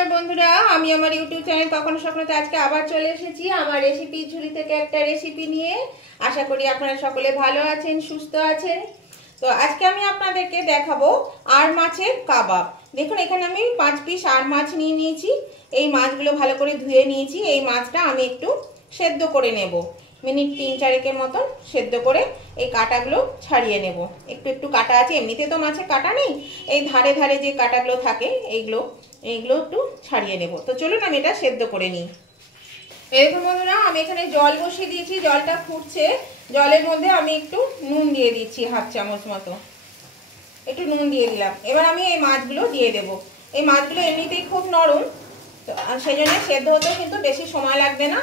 নমস্কার বন্ধুরা, আমি আমার ইউটিউব চ্যানেল কখনো স্বপ্নতে আজকে আবার চলে এসেছি আমার রেসিপি ঝুড়ি থেকে একটা রেসিপি নিয়ে। আশা করি আপনারা সকলে ভালো আছেন, সুস্থ আছেন। তো আজকে আমি আপনাদেরকে দেখাবো আর মাছের কাবাব। দেখুন এখানে আমি 5 পিস আর মাছ নিয়ে নিয়েছি। এই মাছগুলো ভালো করে ধুয়ে নিয়েছি। এই মাছটা আমি একটু সেদ্ধ করে নেব, মিনিট 3-4 মতন সেদ্ধ করে এই কাঁটাগুলো ছাড়িয়ে নেব। একটু একটু কাঁটা আছে, এমনিতে তো মাছে কাঁটা নেই, এই ধারে ধারে যে কাঁটাগুলো থাকে এইগুলো একটু ছাড়িয়ে নেব। তো চলুন আমি এটা সেদ্ধ করে নিই। এরকম বন্ধুরা, আমি এখানে জল বসিয়ে দিয়েছি, জলটা ফুটছে। জলের মধ্যে আমি একটু নুন দিয়ে দিচ্ছি, 1/2 চামচ মতো একটু নুন দিয়ে দিলাম। এবার আমি এই মাছগুলো দিয়ে দেব। এই মাছগুলো এমনিতেই খুব নরম, তো সেই জন্য সেদ্ধ হতেও কিন্তু বেশি সময় লাগবে না,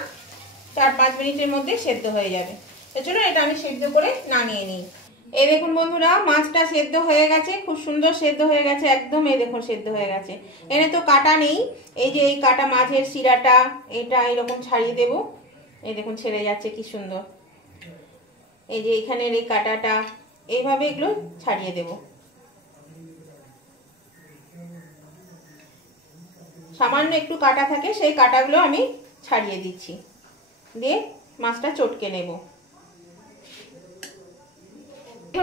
4-5 মিনিটের মধ্যে সেদ্ধ হয়ে যাবে। তো চলুন এটা আমি সেদ্ধ করে নামিয়ে নিই। এই দেখুন বন্ধুরা, মাছটা সেদ্ধ হয়ে গেছে, খুব সুন্দর সেদ্ধ হয়ে গেছে একদম। এই দেখুন সেদ্ধ হয়ে গেছে। এনে তো কাটা নেই, এই যে এই কাটা মাছের শিরাটা এটা এরকম ছাড়িয়ে দেব। এই দেখুন ছেড়ে যাচ্ছে কি সুন্দর। এই যে এখানের এই কাটাটা এইভাবে এগুলো ছাড়িয়ে দেব। সামান্য একটু কাটা থাকে, সেই কাটাগুলো আমি ছাড়িয়ে দিচ্ছি, দিয়ে মাছটা চটকে নেব।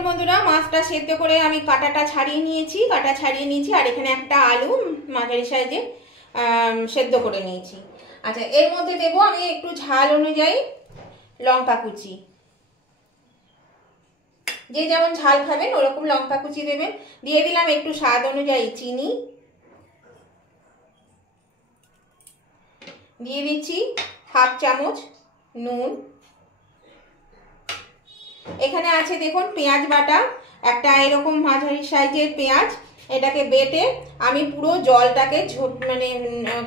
বন্ধুরা, মাছটা সেদ্ধ করে আমি কাটা ছাড়িয়ে নিয়েছি। আর এখানে একটা আলু মাঝারি সাইজে সেদ্ধ করে নিয়েছি। আচ্ছা, এর মধ্যে দেব আমি একটু ঝাল অনুযায়ী লঙ্কা কুচি। যে যেমন ঝাল খাবেন ওরকম লঙ্কা কুচি দেবেন। দিয়ে দিলাম একটু স্বাদ অনুযায়ী চিনি। দিয়ে দিচ্ছি 1/2 চামচ নুন। এখানে আছে দেখুন পেঁয়াজ বাটা, একটা এরকম মাঝারি সাইজের পেঁয়াজ। এটাকে বেটে আমি পুরো জলটাকে মানে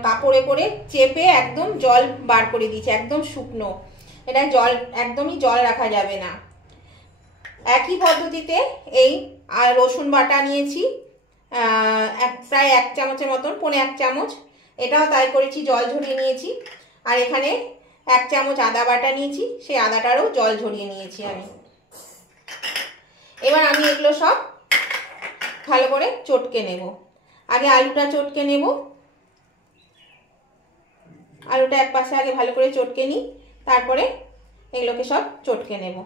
কাপড়ে করে চেপে একদম জল বার করে দিয়েছি, একদম শুকনো। এটা জল একদমই জল রাখা যাবে না। একই পদ্ধতিতে এই আর রসুন বাটা নিয়েছি প্রায় 1 চামচের মতন, 1.25 চামচ। এটাও তাই করেছি, জল ঝরিয়ে নিয়েছি। আর এখানে 1 চামচ আদা বাটা নিয়েছি, সেই আদাটারও জল ঝরিয়ে নিয়েছি আমি। এবার আমি এগুলো সব ভালো করে চটকে নেব। আগে আলুটা চটকে নেব। আলুটা এক পাশে আগে ভালো করে চটকে নিই, তারপরে এগুলোকে সব চটকে নেব।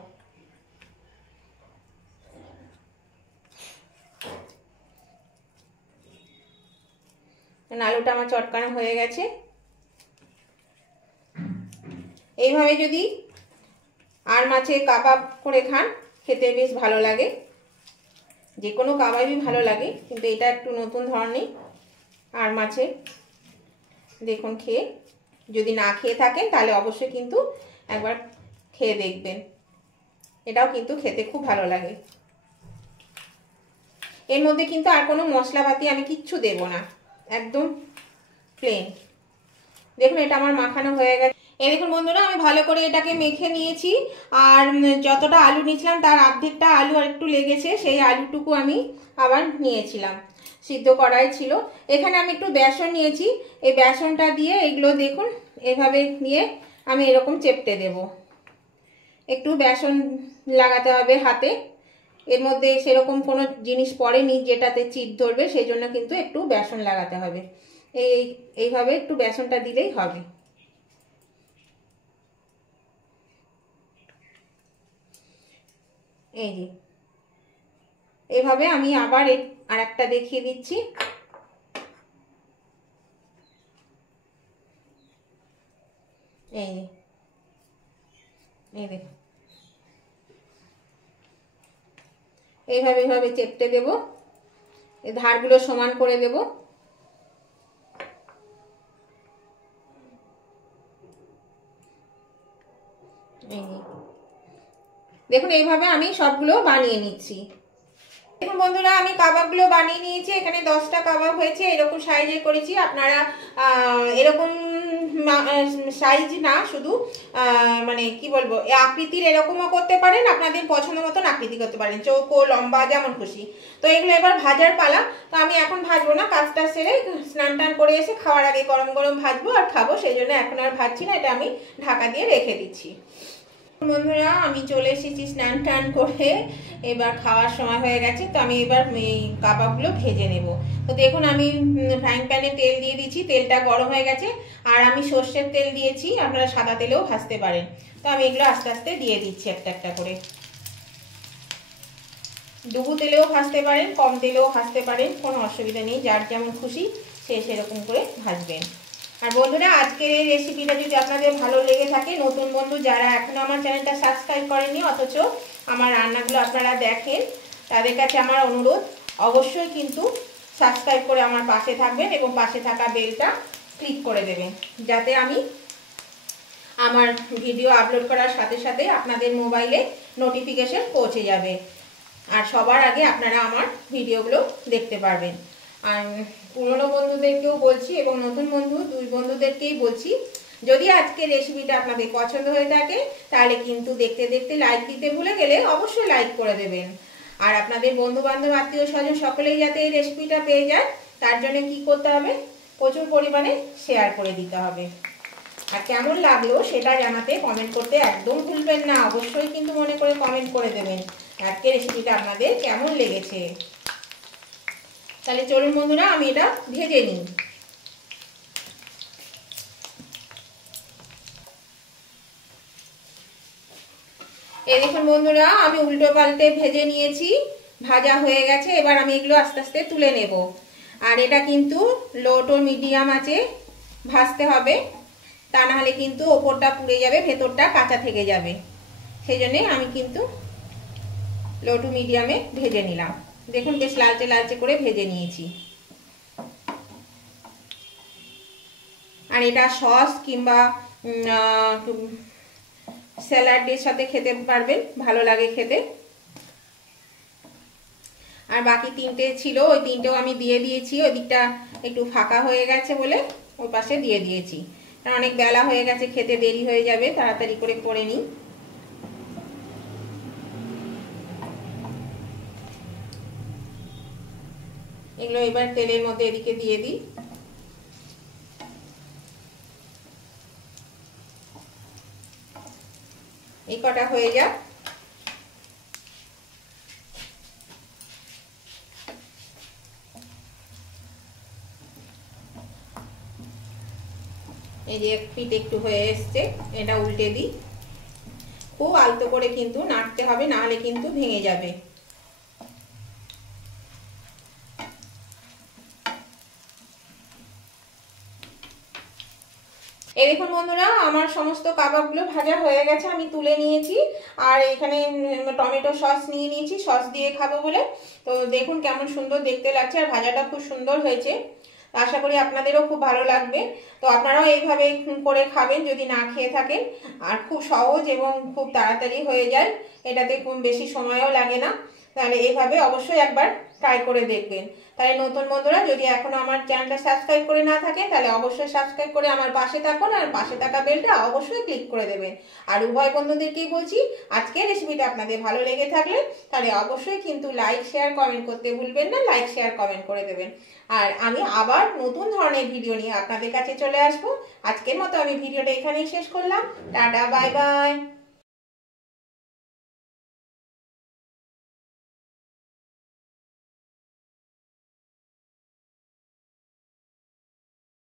আলুটা আমার চটকানো হয়ে গেছে। এইভাবে যদি আর মাছে কাবাব করে খান, খেতে বেশ ভালো লাগে। যে কোনো কাবাবই ভালো লাগে, কিন্তু এটা একটু নতুন ধরনের আর মাছে। দেখুন খেয়ে, যদি না খেয়ে থাকেন তাহলে অবশ্যই কিন্তু একবার খেয়ে দেখবেন। এটাও কিন্তু খেতে খুব ভালো লাগে। এর মধ্যে কিন্তু আর কোনো মশলাপাতি আমি কিচ্ছু দেব না, একদম প্লেন। দেখুন এটা আমার মাখানো হয়ে গেছে। এই দেখুন বন্ধুরা, আমি ভালো করে এটাকে মেখে নিয়েছি। আর যতটা আলু নিয়েছিলাম তার অর্ধেকটা আলু আর একটু লেগেছে, সেই আলুটুকু আমি আবার নিয়েছিলাম, সিদ্ধ করাই ছিল। এখানে আমি একটু বেসন নিয়েছি, এই বেসনটা দিয়ে এগুলো দেখুন এভাবে নিয়ে আমি এরকম চেপটে দেব। একটু বেসন লাগাতে হবে হাতে। এর মধ্যে সেরকম কোনো জিনিস পড়েনি যেটাতে চিট ধরবে, সেই জন্য কিন্তু একটু বেসন লাগাতে হবে। এইভাবে একটু বেসনটা দিলেই হবে। এই যে এইভাবে আমি আবার আর একটা দেখিয়ে দিচ্ছি। এই দেখুন এইভাবে চেপটে দেব, এই ধারগুলো সমান করে দেব। দেখুন এইভাবে আমি সবগুলো বানিয়ে নিচ্ছি। দেখুন বন্ধুরা, আমি কাবাবগুলো বানিয়ে নিয়েছি। এখানে 10টা কাবাব হয়েছে, এরকম সাইজে করেছি। আপনারা এরকম সাইজ না, শুধু মানে কি বলবো, আকৃতির এরকমও করতে পারেন, আপনাদের পছন্দ মতন আকৃতি করতে পারেন, চৌকো লম্বা যেমন খুশি। তো এগুলো এবার ভাজার পালা। তো আমি এখন ভাজবো না, কাজটা সেরে স্নান টান করে এসে খাওয়ার আগে গরম গরম ভাজবো আর খাবো, সেই জন্য এখন আর ভাজছি না। এটা আমি ঢাকা দিয়ে রেখে দিচ্ছি। বন্ধুরা, আমি চলে এসেছি স্নান টান করে। এবার খাওয়ার সময় হয়ে গেছে, তো আমি এবার এই কাবাবগুলো ভেজে নেব। তো দেখুন আমি ফ্রাইং প্যানে তেল দিয়ে দিচ্ছি, তেলটা গরম হয়ে গেছে। আর আমি সর্ষের তেল দিয়েছি, আপনারা সাদা তেলেও ভাজতে পারেন। তো আমি এগুলো আস্তে আস্তে দিয়ে দিচ্ছি একটা একটা করে। ডুবু তেলেও ভাজতে পারেন, কম তেলেও ভাজতে পারেন, কোনো অসুবিধা নেই, যার যেমন খুশি সে সেরকম করে ভাজবেন। আর বন্ধুরা, আজকের এই রেসিপিটা যদি আপনাদের ভালো লেগে থাকে, নতুন বন্ধু যারা এখনো আমার চ্যানেলটা সাবস্ক্রাইব করেনি অথচ আমার রান্নাগুলো আপনারা দেখেন, তাদের কাছে আমার অনুরোধ, অবশ্যই কিন্তু সাবস্ক্রাইব করে আমার পাশে থাকবেন এবং পাশে থাকা বেলটা ক্লিক করে দেবেন, যাতে আমি আমার ভিডিও আপলোড করার সাথে সাথে আপনাদের মোবাইলে নোটিফিকেশন পৌঁছে যাবে আর সবার আগে আপনারা আমার ভিডিওগুলো দেখতে পারবেন। আর পুরনো বন্ধুদেরকেও বলছি এবং নতুন দুই বন্ধুদেরকেই বলছি, যদি আজকের রেসিপিটা আপনাদের পছন্দ হয়ে থাকে তাহলে কিন্তু দেখতে দেখতে লাইক দিতে ভুলে গেলে অবশ্যই লাইক করে দেবেন। আর আপনাদের বন্ধু বান্ধব আত্মীয় স্বজন সকলেই যাতে এই রেসিপিটা পেয়ে যায়, তার জন্য কি করতে হবে, প্রচুর পরিমাণে শেয়ার করে দিতে হবে। আর কেমন লাগলো সেটা জানাতে কমেন্ট করতে একদম ভুলবেন না, অবশ্যই কিন্তু মনে করে কমেন্ট করে দেবেন আজকের রেসিপিটা আপনাদের কেমন লেগেছে। তাহলে চলুন বন্ধুরা, আমি এটা ভেজে নিই। এই দেখুন বন্ধুরা, আমি উল্টো পাল্টে ভেজে নিয়েছি, ভাজা হয়ে গেছে। এবার আমি এগুলো আস্তে আস্তে তুলে নেব। আর এটা কিন্তু লো টু মিডিয়াম আঁচে ভাজতে হবে, তা না হলে কিন্তু ওপরটা পুড়ে যাবে, ভেতরটা কাঁচা থেকে যাবে। সেই জন্যে আমি কিন্তু লো টু মিডিয়ামে ভেজে নিলাম। দেখুন বেশ লালচে লালচে করে ভেজে নিয়েছি। আর এটা সস কিংবা স্যালাডের সাথে খেতে পারবেন, ভালো লাগে খেতে। আর বাকি তিনটে ছিল, ওই তিনটেও আমি দিয়ে দিয়েছি। ওই দিকটা একটু ফাঁকা হয়ে গেছে বলে ওই পাশে দিয়ে দিয়েছি, কারণ অনেক বেলা হয়ে গেছে, খেতে দেরি হয়ে যাবে, তাড়াতাড়ি করে করে নিই। এগুলো এবার তেলের মধ্যে এদিকে দিয়ে দিই। এই কটা হয়ে যাক। এই যে এক পিঠ একটু হয়ে এসছে, এটা উল্টে দিই। খুব আলতো করে কিন্তু নাড়তে হবে, না হলে কিন্তু ভেঙে যাবে। এই দেখুন বন্ধুরা, আমার সমস্ত কাবাবগুলো ভাজা হয়ে গেছে, আমি তুলে নিয়েছি। আর এখানে টমেটো সস নিয়ে নিয়েছি, সস দিয়ে খাবো বলে। তো দেখুন কেমন সুন্দর দেখতে লাগছে, আর ভাজাটা খুব সুন্দর হয়েছে। আশা করি আপনাদেরও খুব ভালো লাগবে। তো আপনারাও এইভাবে করে খাবেন যদি না খেয়ে থাকেন। আর খুব সহজ এবং খুব তাড়াতাড়ি হয়ে যায়, এটাতে খুব বেশি সময়ও লাগে না। তাহলে এইভাবে অবশ্যই একবার ট্রাই করে দেখবেন। তাই নতুন বন্ধুরা যদি এখনো আমার চ্যানেলটা সাবস্ক্রাইব করে না থাকে তাহলে অবশ্যই সাবস্ক্রাইব করে আমার পাশে থাকুন, আর পাশে থাকা বেলটা অবশ্যই ক্লিক করে দেবেন। আর উভয় বন্ধুদেরকেই বলছি, আজকের রেসিপিটা আপনাদের ভালো লেগে থাকলে তাহলে অবশ্যই কিন্তু লাইক শেয়ার কমেন্ট করতে ভুলবেন না, লাইক শেয়ার কমেন্ট করে দেবেন। আর আমি আবার নতুন ধরনের ভিডিও নিয়ে আপনাদের কাছে চলে আসবো। আজকের মতো আমি ভিডিওটা এখানেই শেষ করলাম। Tata, bye bye.